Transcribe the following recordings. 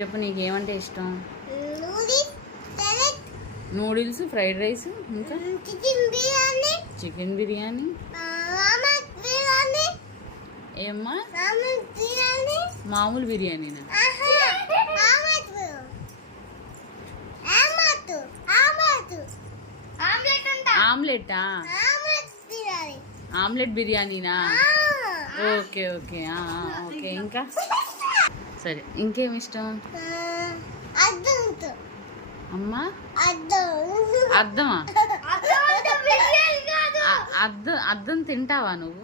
చెప్పు నీకేమంటే ఇష్టం? నూడిల్స్, ఫ్రైడ్ రైస్, ఇంకా చికెన్ బిర్యానీ. ఏమ్మా? మామూలు బిర్యానీనా? ఆమ్లెటా? ఆమ్లెట్ బిర్యానీనా? Okay okay okay. ఇంకా సరే, ఇంకేమి ఇష్టం? అమ్మా అద్దమా? అద్దం తింటావా నువ్వు?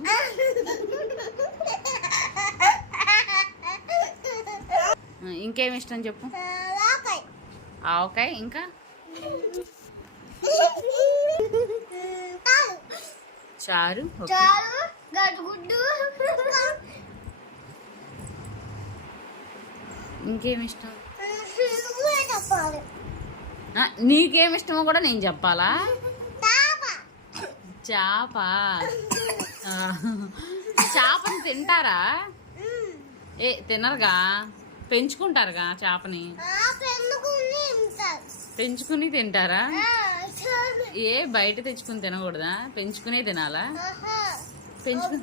ఇంకేమి ఇష్టం చెప్పు. ఆవకాయ, ఇంకా చారు, ఇంకేమి ఇష్టం? నీకేమి ఇష్టమో కూడా నేను చెప్పాలా? చేప. చేపని తింటారా? తినరుగా, పెంచుకుంటారుగా చేపని. పెంచుకుని తింటారా? బయట తెచ్చుకుని తినకూడదా? పెంచుకునే తినాలా? పెంచుకుని